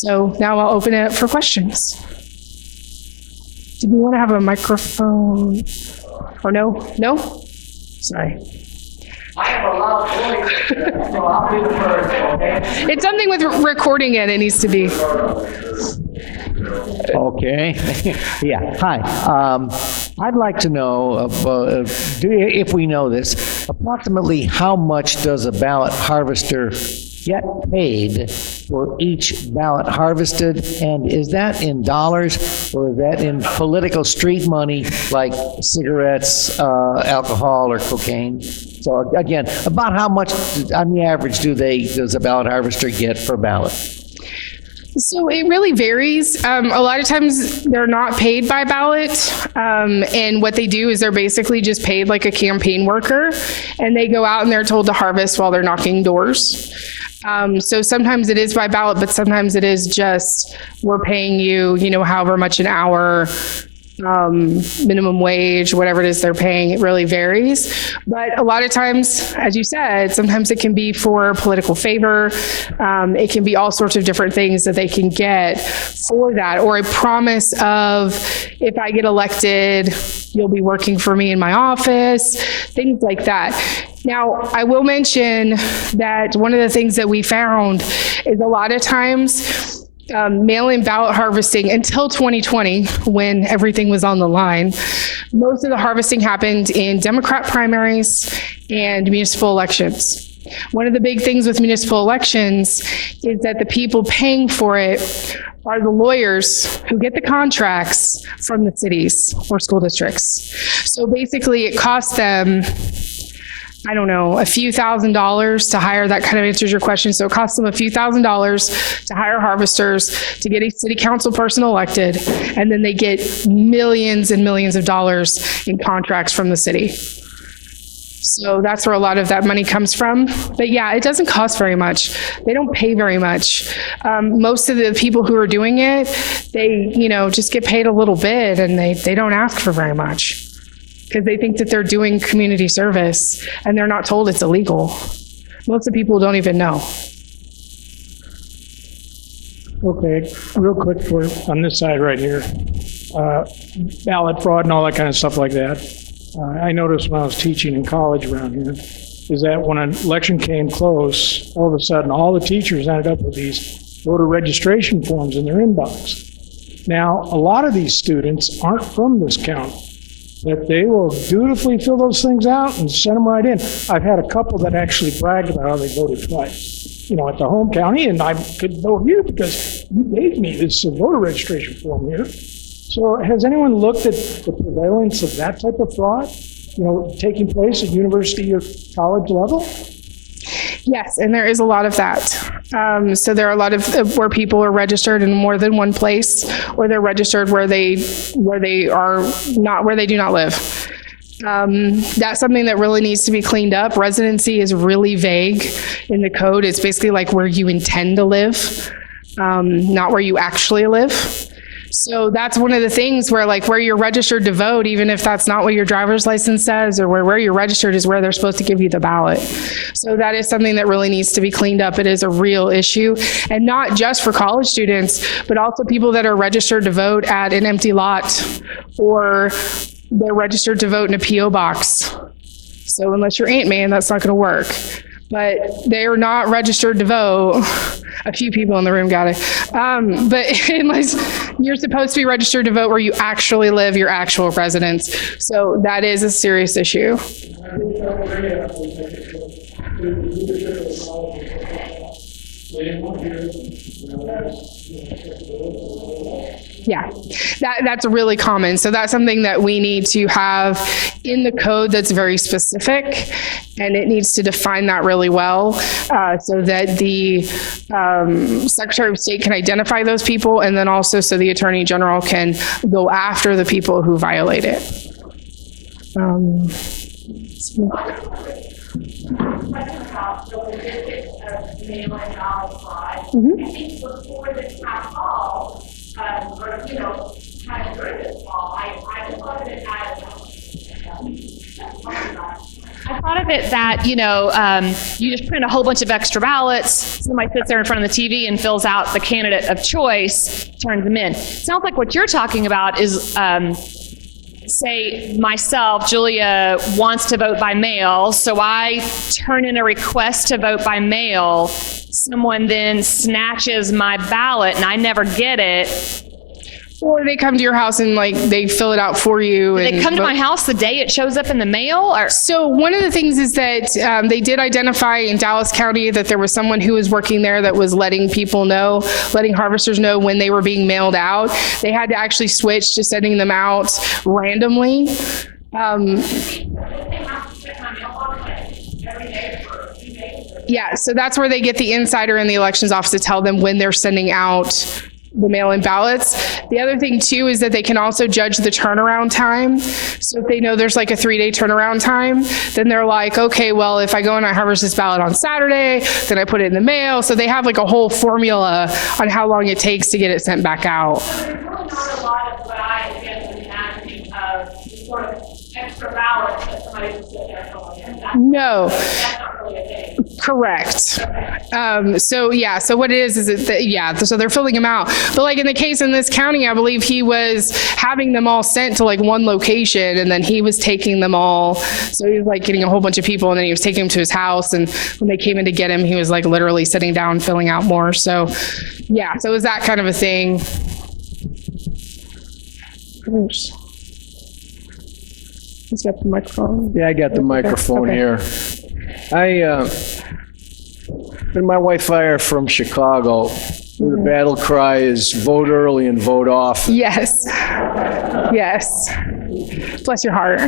So now I'll open it up for questions. Did we want to have a microphone? Or no? No? Sorry. I have a loud voice, so I'll be the first, okay? It's something with recording it needs to be. Okay. Yeah. Hi. I'd like to know, if we know this, approximately how much does a ballot harvester get paid for each ballot harvested? And is that in dollars or is that in political street money like cigarettes, alcohol, or cocaine? So again, about how much on the average does a ballot harvester get per ballot? So it really varies. A lot of times they're not paid by ballot. And what they do is they're basically just paid like a campaign worker, and they go out and they're told to harvest while they're knocking doors. So sometimes it is by ballot, but sometimes it is just, we're paying you, however much an hour, minimum wage, whatever it is they're paying. It really varies. But a lot of times, as you said, sometimes it can be for political favor. It can be all sorts of different things that they can get for that, or a promise of, if I get elected, you'll be working for me in my office, things like that. Now, I will mention that one of the things that we found is a lot of times mail-in ballot harvesting until 2020, when everything was on the line, most of the harvesting happened in Democrat primaries and municipal elections. One of the big things with municipal elections is that the people paying for it are the lawyers who get the contracts from the cities or school districts. So basically it costs them, I don't know, a few $1,000s to hire. That kind of answers your question. So it costs them a few $1,000s to hire harvesters, to get a city council person elected, and then they get millions and millions of dollars in contracts from the city. So that's where a lot of that money comes from. But yeah, it doesn't cost very much. They don't pay very much. Most of the people who are doing it, they, just get paid a little bit, and they don't ask for very much, because they think that they're doing community service and they're not told it's illegal. Most of the people don't even know. Okay, real quick on this side right here, ballot fraud and all that kind of stuff like that. I noticed when I was teaching in college around here, is that when an election came close, all of a sudden all the teachers ended up with these voter registration forms in their inbox. Now, a lot of these students aren't from this county, that they will dutifully fill those things out and send them right in. I've had a couple that actually bragged about how they voted twice, at the home county, and I could vote you because you gave me this voter registration form here. So has anyone looked at the prevalence of that type of fraud, taking place at university or college level? Yes, and there is a lot of that. So there are a lot of where people are registered in more than one place, or they're registered where they are not, where they do not live. That's something that really needs to be cleaned up. Residency is really vague in the code. It's basically like where you intend to live, not where you actually live. So that's one of the things where you're registered to vote, even if that's not what your driver's license says, or where you're registered is where they're supposed to give you the ballot. So that is something that really needs to be cleaned up. It is a real issue, and not just for college students, but also people that are registered to vote at an empty lot, or they're registered to vote in a PO box. So unless you're Ant-Man, that's not going to work. But they are not registered to vote. A few people in the room got it. But unless you're supposed to be registered to vote where you actually live, your actual residence. So that is a serious issue. Yeah, that's really common. So that's something that we need to have in the code that's very specific, and it needs to define that really well so that the Secretary of State can identify those people, and then also so the Attorney General can go after the people who violate it. I think before this past fall, or kind of during this fall, I thought of it as it that, you just print a whole bunch of extra ballots, somebody sits there in front of the TV and fills out the candidate of choice, turns them in. Sounds like what you're talking about is, say myself, Julia, wants to vote by mail, so I turn in a request to vote by mail. Someone then snatches my ballot and I never get it. Or they come to your house and they fill it out for you. They come to my house the day it shows up in the mail? Or So one of the things is that they did identify in Dallas County that there was someone who was working there that was letting harvesters know when they were being mailed out. They had to actually switch to sending them out randomly. Yeah, so that's where they get the insider in the elections office to tell them when they're sending out the mail-in ballots. The other thing too is that they can also judge the turnaround time. So if they know there's like a 3-day turnaround time, then they're like, okay, well, if I go and I harvest this ballot on Saturday, then I put it in the mail. So they have like a whole formula on how long it takes to get it sent back out. There's really not a lot of what I guess is imagining of sort of extra ballots that somebody can sit there and fill in. No. That's not really a thing. Correct. So what it is that, so they're filling them out. But like in the case in this county, I believe he was having them all sent to like one location and then he was taking them all. So he was like getting a whole bunch of people and then he was taking them to his house. And when they came in to get him, he was like literally sitting down, filling out more. So yeah, so it was that kind of a thing. He's got the microphone. Yeah, I got the microphone Okay. here. And my wife and I are from Chicago. The battle cry is vote early and vote often. Yes. Yes. Bless your heart.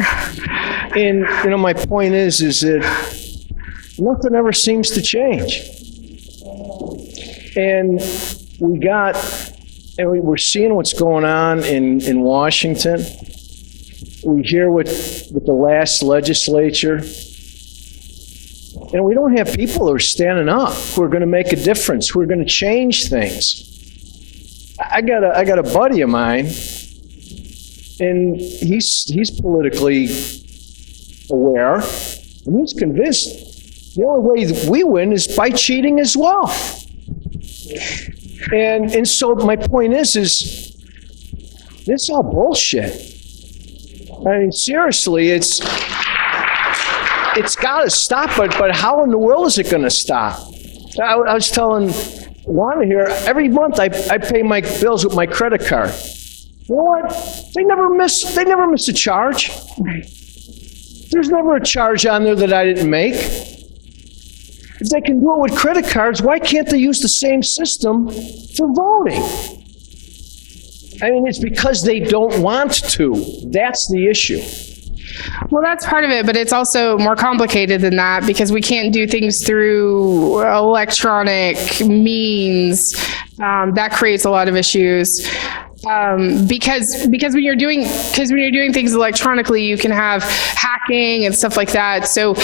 And, my point is that nothing ever seems to change. And we're seeing what's going on in Washington. We hear what the last legislature, and we don't have people who are standing up, who are going to make a difference, who are going to change things. I got a buddy of mine, and he's politically aware, and he's convinced the only way that we win is by cheating as well. And so my point is this all bullshit. I mean, seriously, it's got to stop, but how in the world is it going to stop? I was telling Wanda here, every month I pay my bills with my credit card. You know what? They never miss a charge. There's never a charge on there that I didn't make. If they can do it with credit cards, why can't they use the same system for voting? I mean, it's because they don't want to. That's the issue. Well, that's part of it, but it's also more complicated than that because we can't do things through electronic means. That creates a lot of issues. Because when you're doing things electronically, you can have hacking and stuff like that. So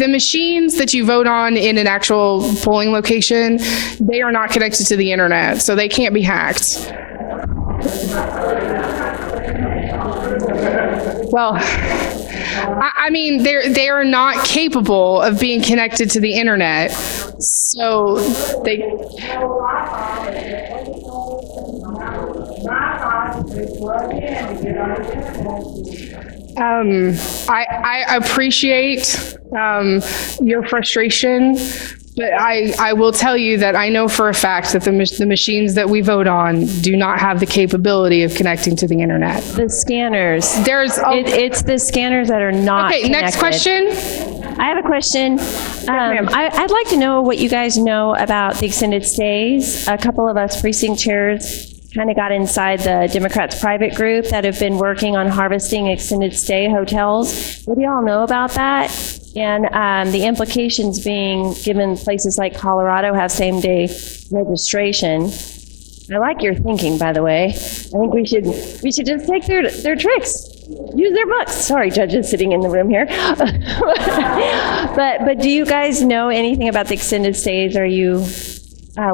the machines that you vote on in an actual polling location, they are not connected to the internet, so they can't be hacked. Well, I mean, they are not capable of being connected to the internet, so they. I appreciate your frustration, but I will tell you that I know for a fact that the machines that we vote on do not have the capability of connecting to the internet. The scanners. It's the scanners that are not Okay, connected. next question. I have a question. I'd like to know what you guys know about the extended stays. A couple of us precinct chairs kind of got inside the Democrats' private group that have been working on harvesting extended stay hotels. What do y'all know about that? And the implications being, given places like Colorado have same-day registration. I like your thinking, by the way. I think we should just take their tricks. Use their books. Sorry, judges sitting in the room here. But do you guys know anything about the extended stays? Are you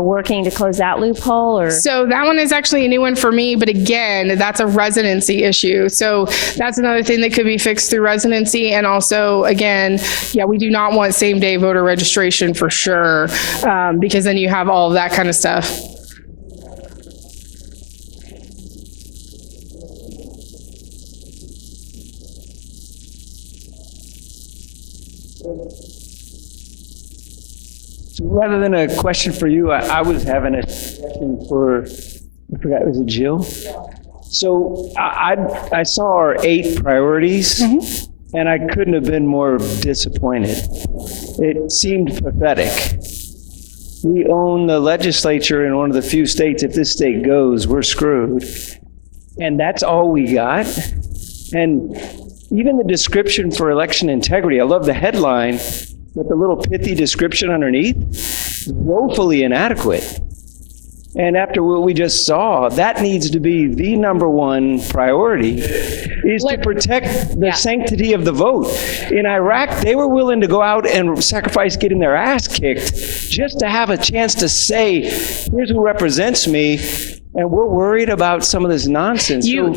working to close that loophole, or? So that one is actually a new one for me, but again, that's a residency issue. So that's another thing that could be fixed through residency. And also, again, yeah, we do not want same-day voter registration for sure, because then you have all of that kind of stuff. So rather than a question for you, I was having a question for, I forgot, was it Jill? So I saw our 8 priorities, and I couldn't have been more disappointed. It seemed pathetic. We own the legislature in one of the few states. If this state goes, we're screwed. And that's all we got. And even the description for election integrity, I love the headline, but the little pithy description underneath is woefully inadequate. And after what we just saw, that needs to be the number one priority, is to protect the sanctity of the vote. In Iraq, they were willing to go out and sacrifice getting their ass kicked just to have a chance to say, here's who represents me, and we're worried about some of this nonsense. You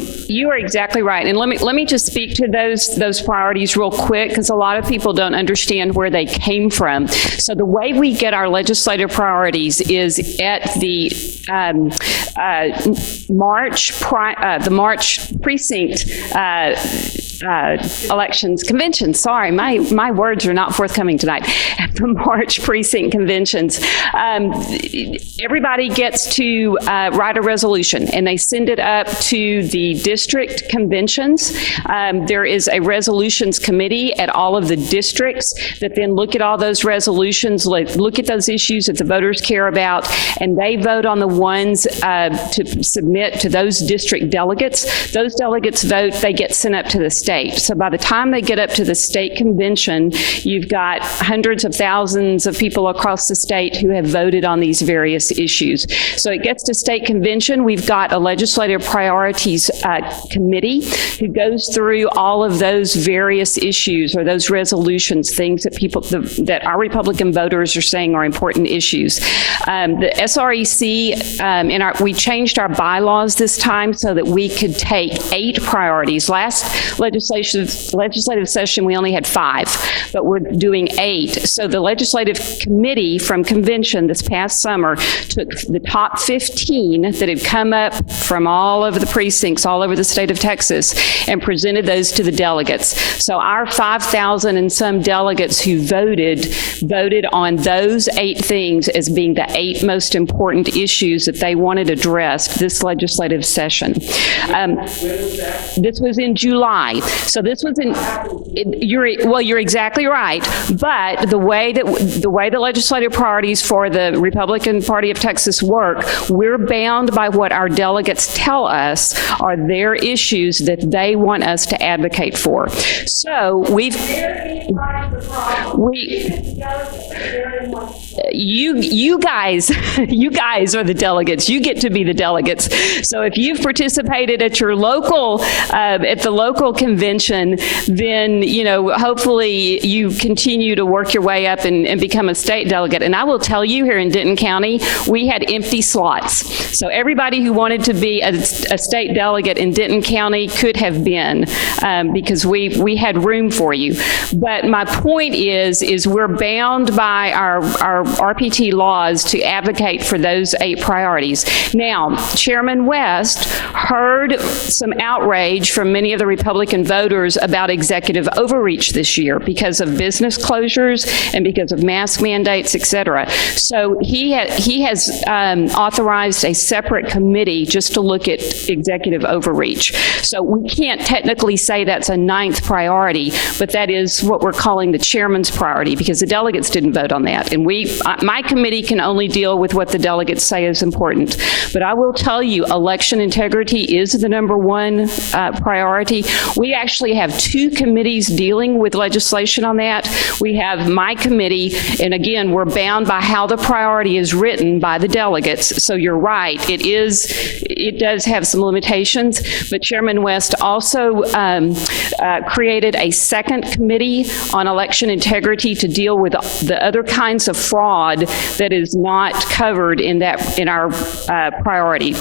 are exactly right. And let me just speak to those priorities real quick, because a lot of people don't understand where they came from. So the way we get our legislative priorities is at the March precinct elections convention. Sorry, my words are not forthcoming tonight. At the March precinct conventions, everybody gets to write a resolution, and they send it up to the district conventions. There is a resolutions committee at all of the districts that then look at all those resolutions, look at those issues that the voters care about, and they vote on the ones to submit to those district delegates. Those delegates vote, they get sent up to the state. So by the time they get up to the state convention, you've got hundreds of thousands of people across the state who have voted on these various issues. So it gets to state convention. We've got a legislative priorities committee who goes through all of those various issues or those resolutions, things that that our Republican voters are saying are important issues. The SREC, we changed our bylaws this time so that we could take 8 priorities. Last legislative session, we only had 5, but we're doing 8. So the legislative committee from convention this past summer took the top 15 that had come up from all over the precincts, all over the state of Texas, and presented those to the delegates. So our 5,000 and some delegates who voted on those 8 things as being the 8 most important issues that they wanted addressed this legislative session. This was in July. So this was you're exactly right. But the way the legislative priorities for the Republican Party of Texas work, we're bound by what our delegates tell us are their issues that they want us to advocate for. So you guys are the delegates. You get to be the delegates. So if you've participated at your local at the local convention, then hopefully you continue to work your way up and become a state delegate. And I will tell you, here in Denton County, we had empty slots. So everybody who wanted to be a state delegate in Denton County could have been, because we had room for you. But my point is we're bound by our RPT laws to advocate for those 8 priorities. Now, Chairman West heard some outrage from many of the Republican voters about executive overreach this year because of business closures and because of mask mandates, et cetera. So he has authorized a separate committee just to look at executive overreach. So we can't technically say that's a 9th priority, but that is what we're calling the chairman's priority, because the delegates didn't vote on that. And my committee can only deal with what the delegates say is important. But I will tell you, election integrity is the number 1 priority. We actually have 2 committees dealing with legislation on that. We have my committee, and again, we're bound by how the priority is written by the delegates. So you're right, it does have some limitations, but Chairman West also created a second committee on election integrity to deal with the other kinds of fraud fraud that is not covered in our priority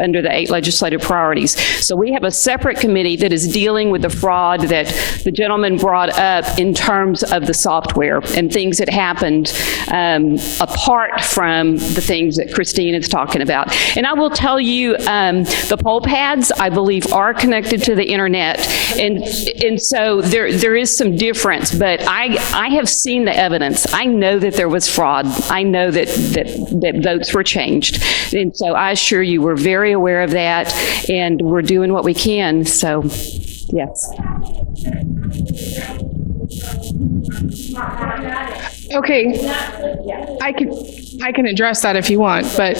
under the 8 legislative priorities. So we have a separate committee that is dealing with the fraud that the gentleman brought up in terms of the software and things that happened apart from the things that Christine is talking about. And I will tell you, the poll pads, I believe, are connected to the internet, and so there is some difference. But I have seen the evidence. I know that there was fraud. I know that votes were changed, and so I assure you, we're very aware of that, and we're doing what we can. So, yes. Okay, I can address that if you want, but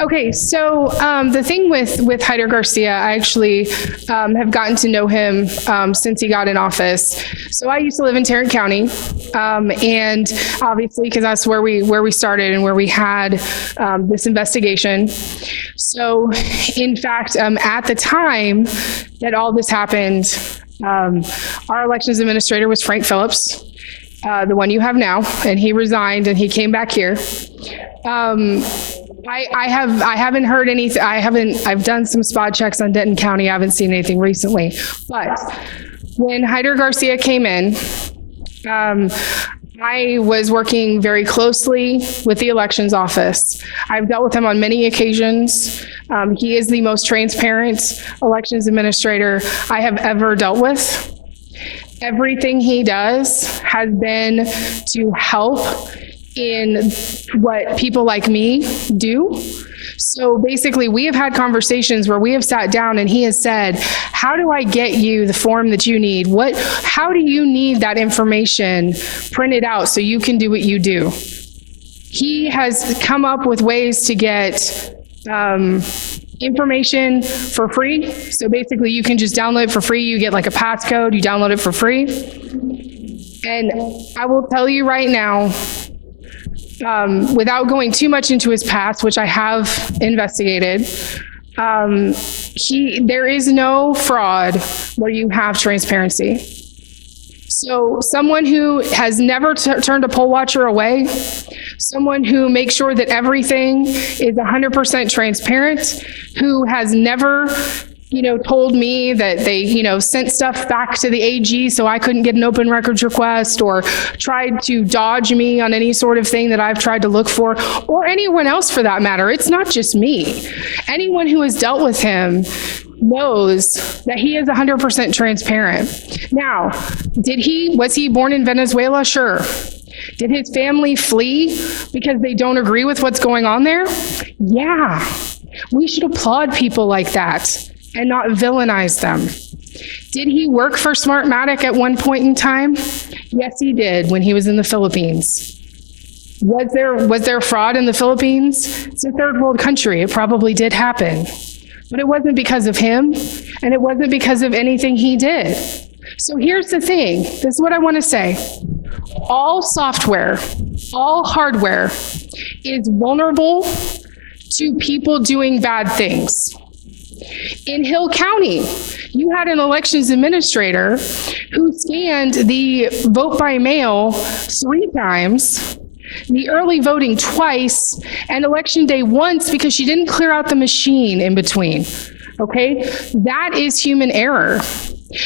okay. So the thing with Hector Garcia, I actually have gotten to know him since he got in office. So I used to live in Tarrant County, and obviously because that's where we started and where we had this investigation. So in fact, at the time that all this happened, our elections administrator was Frank Phillips, the one you have now, and he resigned and he came back here. I haven't heard anything. I've done some spot checks on Denton County. I haven't seen anything recently. But when Hector Garcia came in, I was working very closely with the elections office. I've dealt with him on many occasions. He is the most transparent elections administrator I have ever dealt with. Everything he does has been to help in what people like me do. So basically, we have had conversations where we have sat down and he has said, how do I get you the form that you need? How do you need that information printed out so you can do what you do? He has come up with ways to get information for free. So basically, you can just download it for free. You get like a passcode, you download it for free. And I will tell you right now, without going too much into his past, which I have investigated, there is no fraud where you have transparency. So someone who has never turned a poll watcher away, someone who makes sure that everything is 100% transparent, who has never told me that they, sent stuff back to the AG so I couldn't get an open records request, or tried to dodge me on any sort of thing that I've tried to look for, or anyone else for that matter. It's not just me. Anyone who has dealt with him knows that he is 100% transparent. Now, was he born in Venezuela? Sure. Did his family flee because they don't agree with what's going on there? Yeah. We should applaud people like that and not villainize them. Did he work for Smartmatic at one point in time? Yes, he did when he was in the Philippines. Was there fraud in the Philippines? It's a third world country. It probably did happen. But it wasn't because of him, and it wasn't because of anything he did. So here's the thing. This is what I want to say. All software, all hardware is vulnerable to people doing bad things. In Hill County, you had an elections administrator who scanned the vote by mail 3 times, the early voting twice, and election day once because she didn't clear out the machine in between. Okay? That is human error.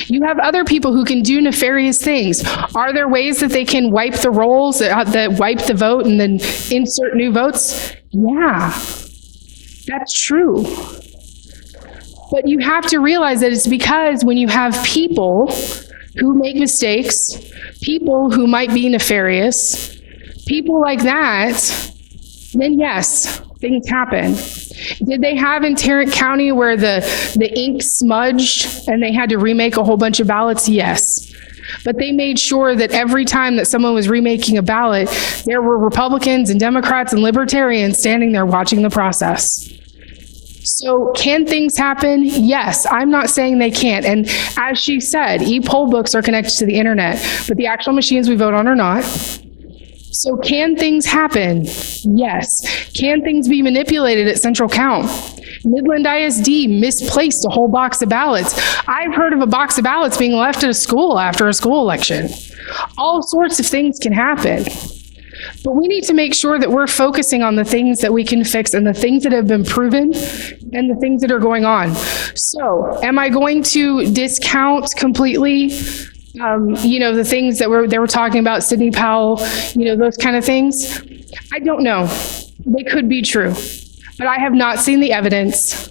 You have other people who can do nefarious things. Are there ways that they can wipe the rolls, that wipe the vote and then insert new votes? Yeah, that's true. But you have to realize that it's because when you have people who make mistakes, people who might be nefarious, people like that, then yes, things happen. Did they have in Tarrant County where the ink smudged and they had to remake a whole bunch of ballots? Yes. But they made sure that every time that someone was remaking a ballot, there were Republicans and Democrats and Libertarians standing there watching the process. So can things happen? Yes, I'm not saying they can't. And as she said, e-poll books are connected to the internet, but the actual machines we vote on are not. So can things happen? Yes. Can things be manipulated at central count? Midland ISD misplaced a whole box of ballots. I've heard of a box of ballots being left at a school after a school election. All sorts of things can happen. But we need to make sure that we're focusing on the things that we can fix and the things that have been proven and the things that are going on. So am I going to discount completely, the things that they were talking about, Sidney Powell, those kind of things? I don't know. They could be true, but I have not seen the evidence,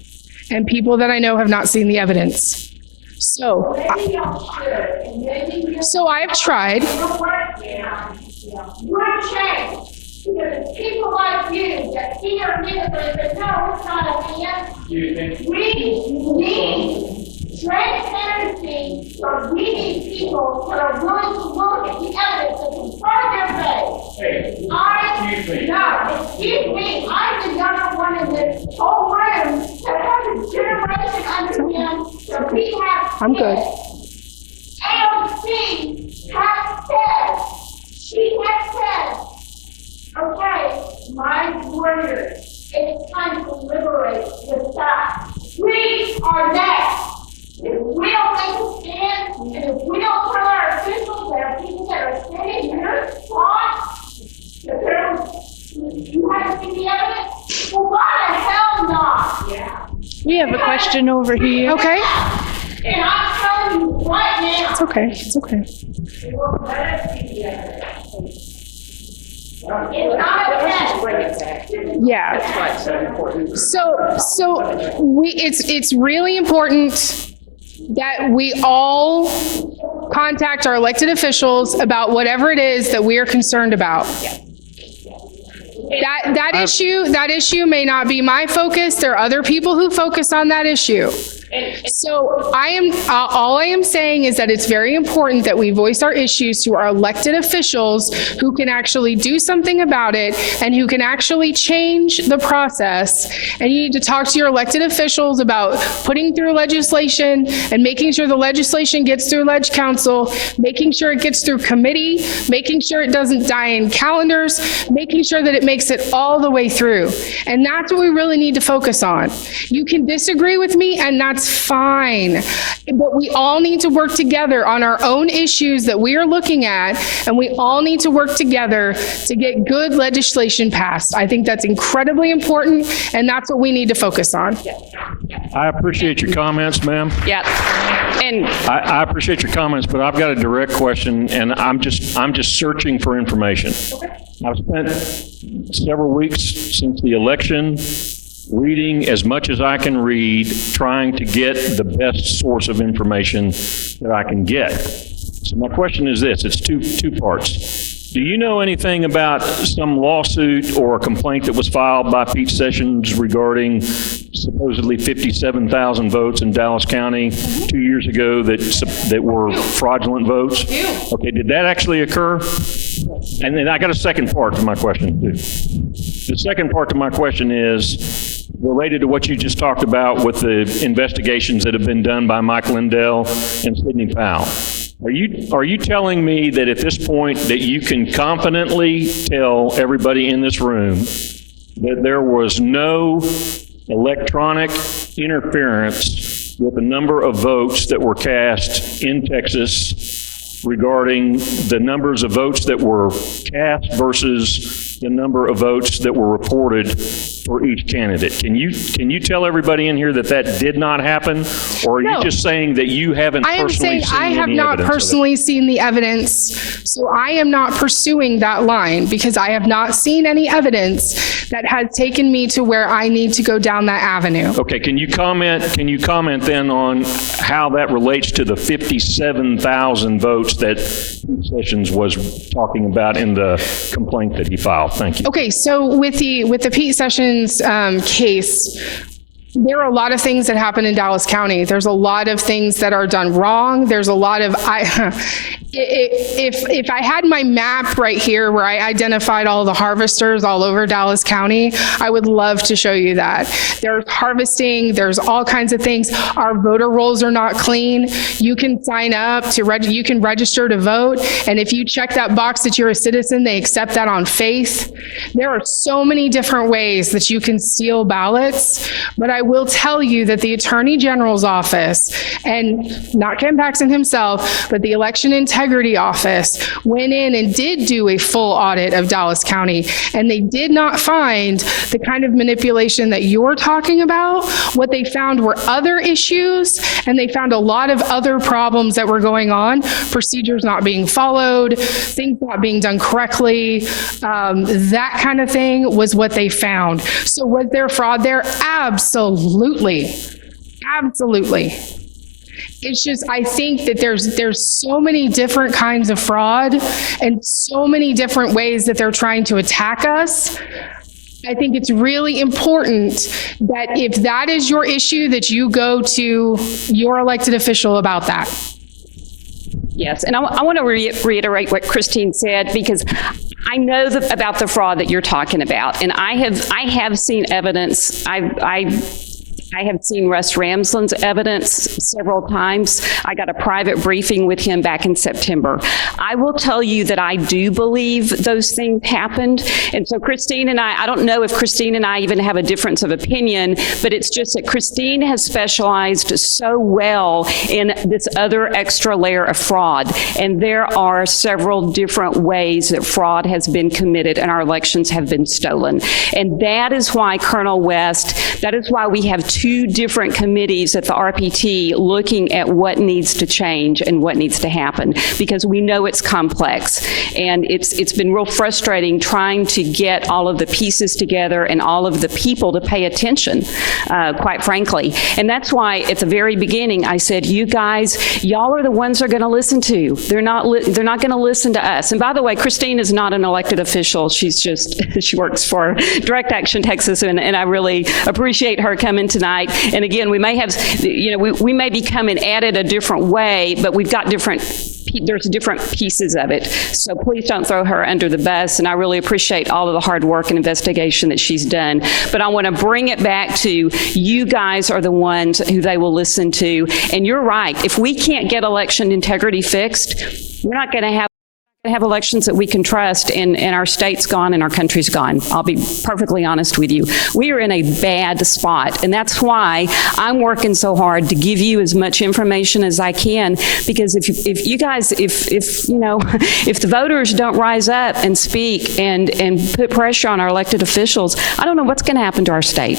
and people that I know have not seen the evidence. So I've tried. We're changed. Because it's people like you that see our ministry and say, no, it's not a man. We need transparency, or we need people that are willing to look at the evidence that's in front of their face. Excuse me, I'm the younger one in this whole room that has a generation under him that we have. I'm good. AOC has said, she has said, okay, my warriors, it's time to liberate the South. We are next. If we don't make a stand, and if we don't tell our officials that are people that are standing in your spot, that you haven't seen the evidence, well, why the hell not? Yeah. We have a question over here. Okay. And I'm telling you right now. It's okay. It's okay. It's not okay. Yeah. It's really important that we all contact our elected officials about whatever it is that we are concerned about. That issue may not be my focus. There are other people who focus on that issue. So all I am saying is that it's very important that we voice our issues to our elected officials who can actually do something about it and who can actually change the process. And you need to talk to your elected officials about putting through legislation and making sure the legislation gets through Leg Council, making sure it gets through committee, making sure it doesn't die in calendars, making sure that it makes it all the way through. And that's what we really need to focus on. You can disagree with me, and that's fine. But we all need to work together on our own issues that we are looking at, and we all need to work together to get good legislation passed. I think that's incredibly important, and that's what we need to focus on. I appreciate your comments, ma'am. Yeah. And I appreciate your comments, but I've got a direct question, and I'm just searching for information. I've spent several weeks since the election reading as much as I can read, trying to get the best source of information that I can get. So my question is this, it's two parts. Do you know anything about some lawsuit or a complaint that was filed by Pete Sessions regarding supposedly 57,000 votes in Dallas County 2 years ago that were fraudulent votes? Okay, did that actually occur? And then I got a second part to my question too. The second part to my question is related to what you just talked about with the investigations that have been done by Mike Lindell and Sidney Powell. Are you telling me that at this point that you can confidently tell everybody in this room that there was no electronic interference with the number of votes that were cast in Texas regarding the numbers of votes that were cast versus the number of votes that were reported for each candidate? Can you tell everybody in here that that did not happen? Or are you just saying that you haven't personally seen any evidence of it? I have not personally seen the evidence, so I am not pursuing that line because I have not seen any evidence that has taken me to where I need to go down that avenue. Okay, can you comment then on how that relates to the 57,000 votes that Pete Sessions was talking about in the complaint that he filed? Thank you. Okay, so with the Pete Sessions case, there are a lot of things that happen in Dallas County. There's a lot of things that are done wrong. There's a lot of, if I had my map right here where I identified all the harvesters all over Dallas County, I would love to show you that. There's harvesting, there's all kinds of things. Our voter rolls are not clean. You can sign up you can register to vote, and if you check that box that you're a citizen, they accept that on faith. There are so many different ways that you can steal ballots, but I will tell you that the Attorney General's office, and not Ken Paxton himself, but the Election Integrity Office, went in and did do a full audit of Dallas County, and they did not find the kind of manipulation that you're talking about. What they found were other issues, and they found a lot of other problems that were going on, procedures not being followed, things not being done correctly, that kind of thing was what they found. So was there fraud there? Absolutely. Absolutely. It's just, I think that there's so many different kinds of fraud and so many different ways that they're trying to attack us. I think it's really important that if that is your issue, that you go to your elected official about that. Yes, and I want to reiterate what Christine said, because I know about the fraud that you're talking about, and I have seen evidence. I have seen Russ Ramsland's evidence several times. I got a private briefing with him back in September. I will tell you that I do believe those things happened. And so Christine and I don't know if Christine and I even have a difference of opinion, but it's just that Christine has specialized so well in this other extra layer of fraud. And there are several different ways that fraud has been committed and our elections have been stolen. And that is why Colonel West, that is why we have two different committees at the RPT looking at what needs to change and what needs to happen, because we know it's complex. And it's been real frustrating trying to get all of the pieces together and all of the people to pay attention, quite frankly. And that's why at the very beginning I said, you guys, y'all are the ones they're going to listen to. They're not going to listen to us. And by the way, Christine is not an elected official. She's just, she works for Direct Action Texas, and I really appreciate her coming tonight. And again, we may have, we may be coming at it a different way, but we've got there's different pieces of it. So please don't throw her under the bus. And I really appreciate all of the hard work and investigation that she's done. But I want to bring it back to you guys are the ones who they will listen to. And you're right. If we can't get election integrity fixed, we're not going to have elections that we can trust, and our state's gone and our country's gone. I'll be perfectly honest with you. We are in a bad spot, and that's why I'm working so hard to give you as much information as I can, because if you guys, if the voters don't rise up and speak and put pressure on our elected officials, I don't know what's going to happen to our state.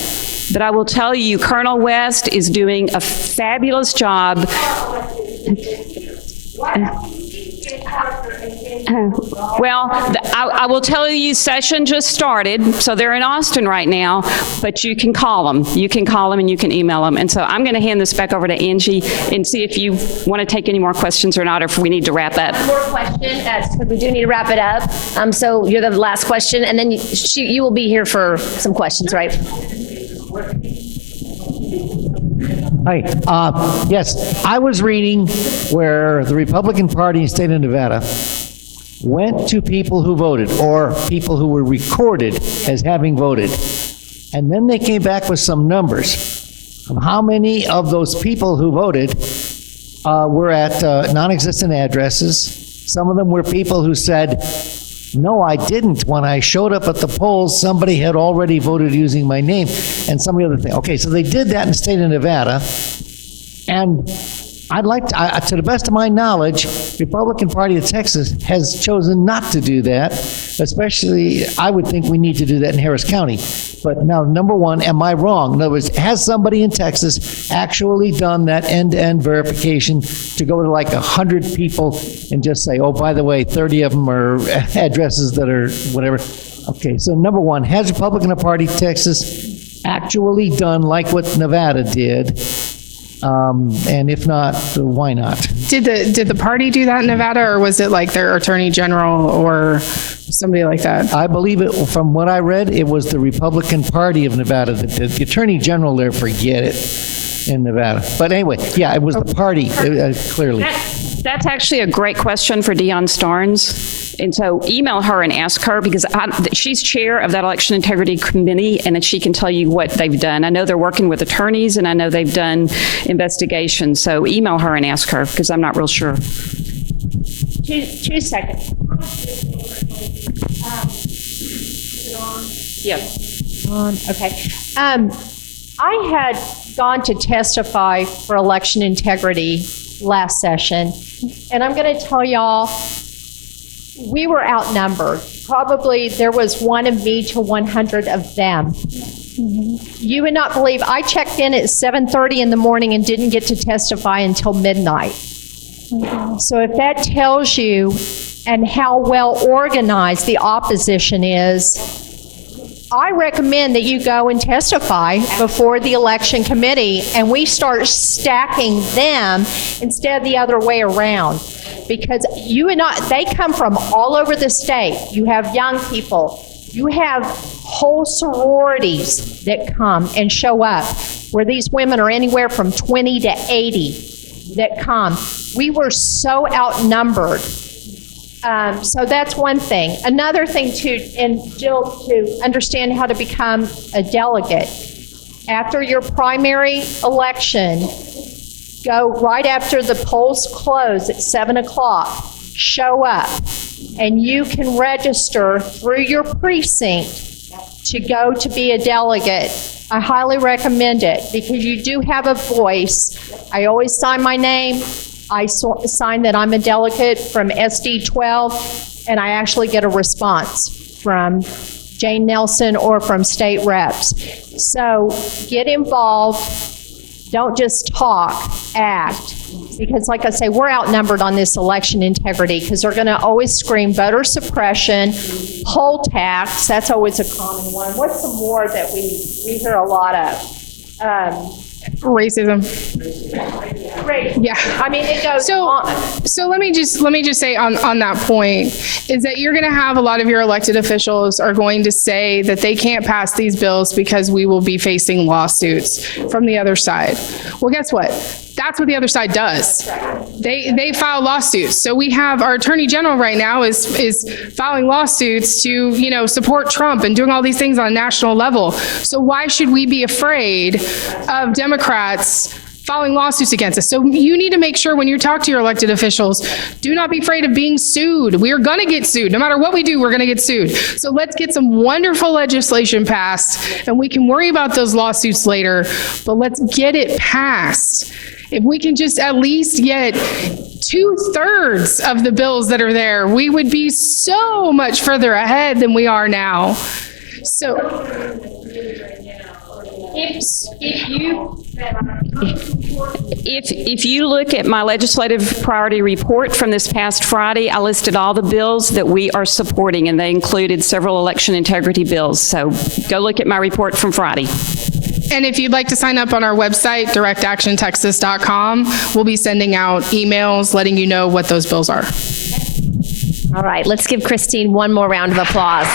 But I will tell you, Colonel West is doing a fabulous job. Well, I will tell you, session just started, so they're in Austin right now, but you can call them. You can call them and you can email them. And so I'm going to hand this back over to Angie and see if you want to take any more questions or not, or if we need to wrap up. One more question, because we do need to wrap it up. So you're the last question, and then you will be here for some questions, right? Hi. Yes, I was reading where the Republican Party in the state of Nevada went to people who voted, or people who were recorded as having voted, and then they came back with some numbers of how many of those people who voted were at non-existent addresses. Some of them were people who said, no, I didn't. When I showed up at the polls, somebody had already voted using my name, and some of the other things. Okay, so they did that in the state of Nevada, and I'd like to the best of my knowledge, Republican Party of Texas has chosen not to do that, especially, I would think we need to do that in Harris County. But now, number one, am I wrong? In other words, has somebody in Texas actually done that end-to-end verification to go to like 100 people and just say, oh, by the way, 30 of them are addresses that are whatever? Okay, so number one, has Republican Party of Texas actually done like what Nevada did? And if not, why not? Did the party do that in Nevada, or was it like their attorney general or somebody like that? I believe it, from what I read, it was the Republican Party of Nevada that did. The attorney general there, forget it, in Nevada. But anyway, yeah, it was the party, clearly. That's actually a great question for Dion Starnes. And so email her and ask her, because she's chair of that election integrity committee, and she can tell you what they've done. I know they're working with attorneys, and I know they've done investigations. So email her and ask her, because I'm not real sure. 2 seconds. Yeah. Okay. I had gone to testify for election integrity last session, and I'm going to tell y'all, we were outnumbered. Probably there was one of me to 100 of them. You would not believe, I checked in at 7:30 in the morning and didn't get to testify until midnight. So if that tells you and how well organized the opposition is, I recommend that you go and testify before the election committee and we start stacking them instead of the other way around. Because they come from all over the state. You have young people. You have whole sororities that come and show up where these women are anywhere from 20 to 80 that come. We were so outnumbered. So that's one thing. Another thing and Jill, to understand how to become a delegate. After your primary election, go right after the polls close at 7 o'clock, show up, and you can register through your precinct to go to be a delegate. I highly recommend it because you do have a voice. I always sign my name. I sign that I'm a delegate from SD 12, and I actually get a response from Jane Nelson or from state reps. So get involved. Don't just talk, act. Because like I say, we're outnumbered on this election integrity because they're going to always scream voter suppression, poll tax. That's always a common one. What's the more that we hear a lot of? Racism. Yeah. I mean, it goes on. So let me just say on that point is that you're going to have a lot of your elected officials are going to say that they can't pass these bills because we will be facing lawsuits from the other side. Well, guess what? That's what the other side does. They file lawsuits. So we have our attorney general right now is filing lawsuits to, support Trump and doing all these things on a national level. So why should we be afraid of Democrats filing lawsuits against us? So you need to make sure when you talk to your elected officials, do not be afraid of being sued. We are going to get sued. No matter what we do, we're going to get sued. So let's get some wonderful legislation passed and we can worry about those lawsuits later, but let's get it passed. If we can just at least get 2/3 of the bills that are there, we would be so much further ahead than we are now. So if you look at my legislative priority report from this past Friday, I listed all the bills that we are supporting, and they included several election integrity bills. So go look at my report from Friday. And if you'd like to sign up on our website, directactiontexas.com, we'll be sending out emails letting you know what those bills are. All right, let's give Christine one more round of applause.